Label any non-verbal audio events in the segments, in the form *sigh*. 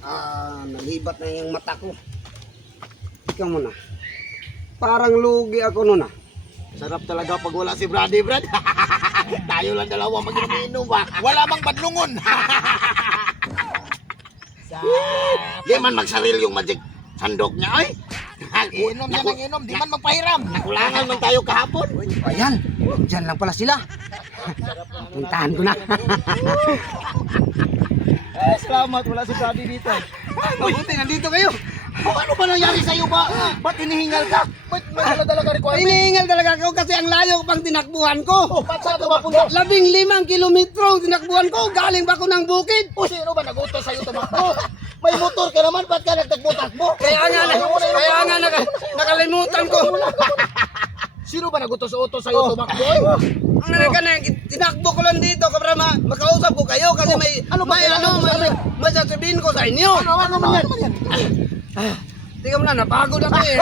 Ah, nalibat na yung mata ko. Ikaw muna. Parang lugi ako nun ah. Sarap talaga pag wala si Brady, Brad. *laughs* Tayo lang dalawa mag-inom ba? Wala mang badlungon. *laughs* Di man magsaril yung magic sandok niya, ay. Inom yan ang inom, di man magpahiram. Nakulangan man tayo kahapon. Ayan, dyan lang pala sila. *laughs* Puntahan ko na. Salamat, wala si Brady dito. Mabuti, nandito kayo. O, ano ba nangyari sa'yo ba? Ba't hinihingal ka? Ba't may dala-dala ka requirement? Iniingal talaga ako kasi ang layo pang tinakbuhan ko. Oh, ba't saan mapunta? Labing limang kilometro ang tinakbuhan ko. Galing ba ako ng bukid? O, sino ba nagutos sa'yo tumakbo? May motor ka naman, ba't ka nagtagbo-takbo? Kaya nga, na, kaya nga naka, nakalimutan ko. Sino ba nagutos-utos sa'yo Oh. tumakbo? Ang nalaga na, tinakbo ko lang dito para ma makausap ko kayo kasi may, ano ba may ano, Ano ba may, may sasabihin ko sa inyo. Ano, ano man yan? Ano yan? Tingnan mo na, napagod ako eh.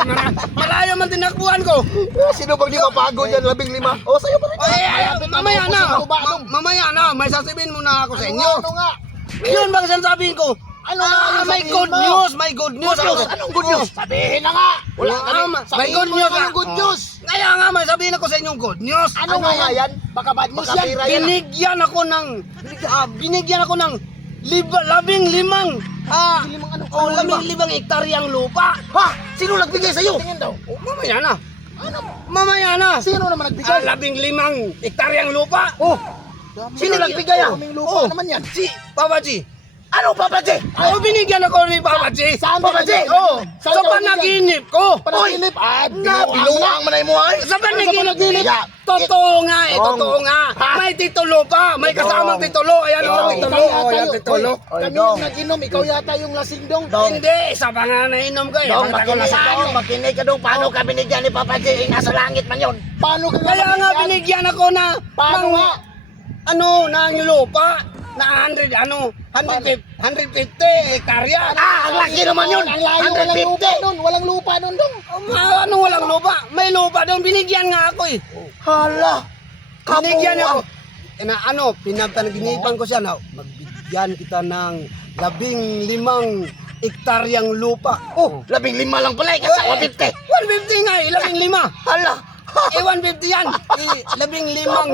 Malayo man tinakbuhan ko. Sino bang di mapagod yan? Labing lima? O, sa'yo pa rin. Ay, ay, ay, mamaya na. Ano mamaya na, may sasabihin muna ako sa Ano inyo. nga? Ano nga? Yun bang sasabihin ko? Ano Ah, may good mo? news, may good news. Good news? Anong good news? Sabihin na nga. Wala Ah, ka ma- may good news ah. ang good Oh. news. Kaya nga, may sabihin ako sa inyong good news. Ano nga yan? Baka bad news yan. Binigyan ako ng, ah, binigyan ako ng liba, labing limang, ah, Limang ano? oh, Ano labing limang hektaryang lupa. Ha? Sino nagbigay sa'yo? Tingin daw. Oh, mamaya na. Mamaya na. Sino naman Ah, nagbigay? labing limang hektaryang lupa. Oh. Sino nagbigay ah? Kaming Oh. lupa naman yan. Si Papa G. Ano, Papa J? Oh, binigyan ako ni Papa G. Saan Papa G? binigyan? Oh, sa panaginip ko. Panaginip? Ah, binuang mo na mo ay. Sa panaginip. Totoo nga eh, totoo nga. May titulo pa. May kasamang titulo. Ayan Ikaw, oh, titulo. yata Oh, ayan yung- titulo. Kami yung nag-inom, ikaw yata yung lasing dong. Hindi, isa pa nga nainom ko eh. Dong, ako makinig ka dong, makinig ka dong. Paano ka binigyan ni Papa J? Eh, nasa langit man yun. Paano ka Kaya nga binigyan ako na Paano ng, nga? ano, ng lupa na 100, ano, 150, 150 hektarya. Ah, ang laki naman yun. Ang layo, walang lupa nun. Walang lupa nun dong. Ma- ano walang lupa? May lupa doon. Binigyan nga ako eh. Hala. Binigyan ako. Eh, na ano, pinapanaginipang ko siya na magbigyan kita ng labing limang hektaryang lupa. Oh, labing lima lang pala. eh, Kasi 150. 150 nga eh, labing lima. Hala. Eh, 150 yan. Eh, labing *laughs* limang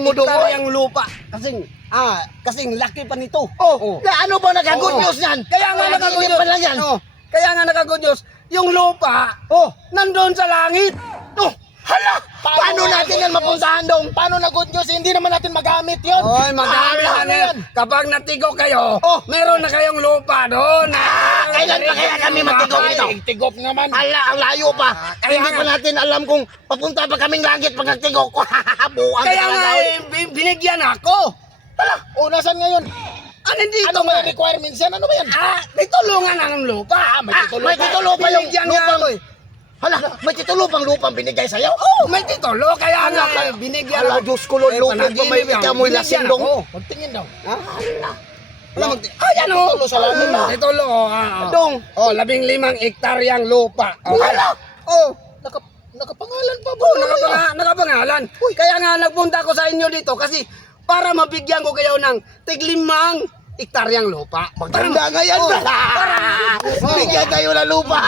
mo dong, hektaryang lupa. Kasing, ah, kasing laki pa nito. Oh, na ano ba nagka-good Oo. news yan? Kaya nga Panaginip nakagudyos. pa lang yan. Oh, kaya nga nakagudyos. Yung lupa, Oh, nandun sa langit. oh, hala. Paano, natin yan mapuntahan dong? Paano na good news? Hindi naman natin magamit yun. Oy, madami Ah, na yan. Kapag natigo kayo, Oh. meron na kayong lupa doon. Ah, kailan pa kaya kami matigok ito? Tigop naman. Hala, ang layo pa. kaya Hindi pa natin alam kung papunta pa kaming langit pag nagtigok. *laughs* Buwan Kaya ka nga, eh, bi- binigyan ako. O, nasan ngayon? Ano dito Ano may requirements yan? Ano ba yan? Ah, may tulungan ang lupa. Ah, may titulo, may titulo pa yung nga lupang. ako eh. Hala, may titulo pang lupang binigay sa'yo? Oh, may titulo. Kaya nga, eh, binigyan Hala. Diyos ko, Lord, Eh, lupin pa may yan. mo'y Binigyan lasing dong. Magtingin daw. Ha? Hala. Wala mag... Ah, yan o. Titulo sa langit. Ah, Titulo, oh, ah, oh. Dong. Oh, labing limang hektaryang lupa. Hala. Oh, Naka, nakapangalan pa ba? Nakapanga, nakapangalan. Kaya nga nagpunta ako sa inyo dito kasi para mabigyan ko kayo ng tiglimang hektaryang lupa. Maganda nga yan. Oh, Para. Bigyan kayo ng lupa.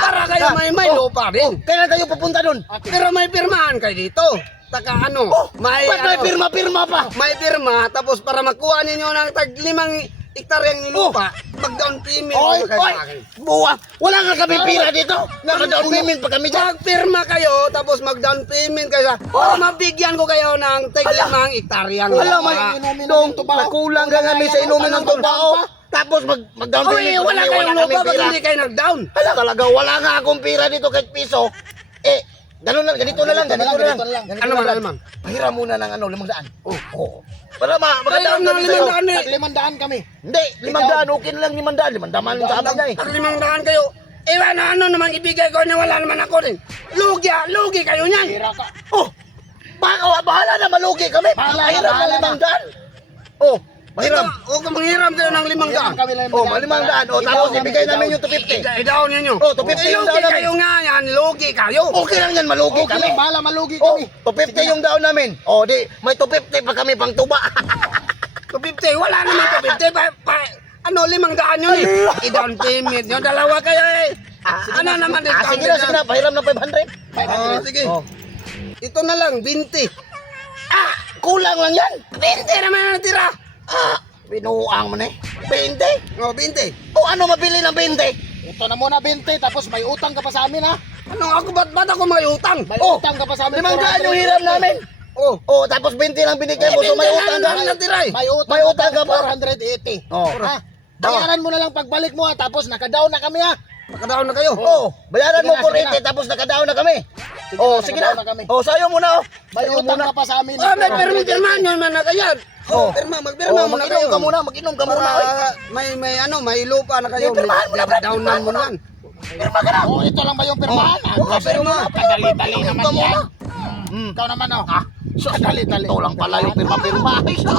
Para kayo may may Oh, lupa din. Kailan kayo pupunta doon? Pero may pirmahan kayo dito. Taka ano, may Ba't may ano, pirma-pirma pa? may pirma tapos para makuha ninyo ng taglimang hektaryang lupa, mag-down payment Oy, kayo oy, sa akin. buwa. Wala nga kami pira dito. Naka-down payment pa kami dyan. Magpirma kayo, tapos mag-down payment kayo sa, para mabigyan ko kayo ng taglimang hektaryang Hala, lupa. may inumin ng tubaw. nakulang ka kami sa inumin ng tubao. Tapos mag mag-down payment pa wala kayong wala lupa, pira. hindi kayo nag-down? Hala, talaga, wala nga akong pira dito kahit piso. Ganun na, na lang, ganito na lang. ganito na lang. Ganito Ano na man, ano man? Pahiram muna ng ano, limang daan. Oh, oh. Para ma, magandaan na kami limang sa'yo. daan eh. Naglimandaan kami. Hindi, limang daan, okay na lang limang daan. Limang daan man sa amin na eh. Pag limang daan kayo, eh ano, ano naman ibigay ko na wala naman ako din. Lugi, ah, lugi kayo niyan. Tira ka. Oh, baka bahala na malugi kami. Bahala na, bahala ng limang na. daan. Oh, Mahiram. O kung manghiram kayo ng limang daan. Lang Oh, malimang daan. Oh, tapos ibigay namin yung 250. I- I-down ninyo. Oh, 250 yung down namin. kayo nga yan, lugi kayo. Okay lang yan, malugi Okay kami. lang, bahala malugi kami. 250 yung down namin. Oh, di, may 250 pa kami pang tuba. *laughs* 250, wala naman 250. Pa, pa, Ano, limang daan yun eh. I-down payment nyo, dalawa kayo eh. Ano naman Ah, discount sige na, sige na, pahiram ng 500. Oh, sige. Ito na lang, 20. Ah, kulang lang yan. 20 naman ang natira. Ah, binuang mo na eh. 20? Oh, 20. O ano mabili ng 20? Ito na muna 20 tapos may utang ka pa sa amin ha. Ano ako, ba't, ba't ako may utang? May Oh, utang ka pa sa amin. Limang daan 400. yung hiram namin. Oh, Oh, tapos 20 lang binigay mo, so may 20 utang ka. eh. May utang, May utang ka pa. 480. Oh. Ha? Bayaran mo na lang pagbalik mo ha tapos naka-down na kami ha. Nakadaon na kayo. Oh, bayaran Sige mo na, sige 80 tapos nakadaon na kami. Sige oh, na, sige na. nakadaon na kami. Oh, sayo muna oh. May Sayo utang muna. ka pa sa amin. Oh, may pirma, pirma nyo man na. Oh. Pirma, magpirma Oh, muna mag-inom kayo. ka muna, mag-inom ka muna. oy. Para may, may ano, may lupa na kayo. May pirmahan mo na, Brad. downan mo yan. Pirma ka na. Oh, ito lang ba yung pirmahan? Oh, Ah, pirma. Kadali-dali Mag-inom naman ka yan. muna. Hmm. Ikaw naman oh. Ah, so, Kadali-dali. ito lang pala yung pirma-pirma. Ay, sa.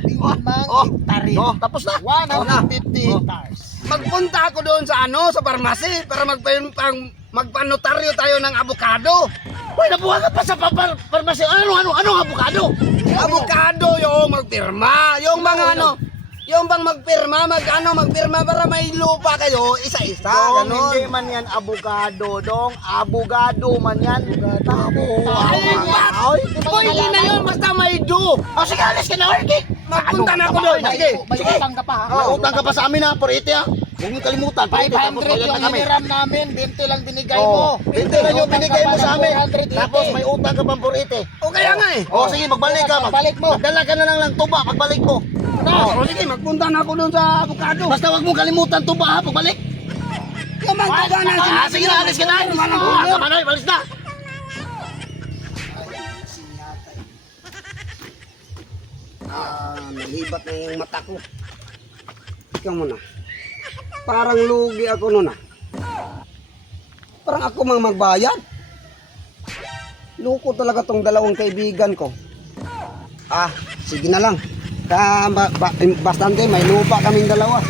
Limang Oh, hektarya. oh, tapos na. 150 Oh. hectares. Magpunta ako doon sa ano, sa pharmacy para magpang magpanotaryo tayo ng abukado. Uy, nabuha ka pa sa papar parmasi. Ano, ano, ano, avocado? Abukado yung magpirma. Yung mga ano, yung bang magpirma, mag ano, magpirma para may lupa kayo, isa-isa, Dong, ganon. hindi man yan abogado, dong. Abogado man yan. Tamo. Ay, Ay, Pwede na yun, basta may do. Oh, sige, alis ka na, Orky. Magpunta na ako doon. Sige. May utang ka pa ha. May utang ka pa sa amin ha, por ite ha. Huwag mong kalimutan, por ite, tapos 500 bayad yung hiniram namin, 20 lang binigay Oh, mo. ite lang yung binigay ka mo sa amin. 480. Tapos may utang ka pang por ite. O kaya nga eh. Oh, sige, magbalik ka. Mag Pagbalik mo. Magdala ka na lang ng tuba, pagbalik mo. O sige, magpunta na ako doon sa abukado. Basta wag mong kalimutan tuba ha, pagbalik. Yung magtuba na Ah, sige na, alis ka na. Ah, tama na, alis na. Ah, nalibat na yung mata ko. Ikaw muna. Parang lugi ako nun ah. Parang ako mang magbayad. Luko talaga tong dalawang kaibigan ko. Ah, sige na lang. Ka, ba, ba, bastante, may lupa kaming dalawa.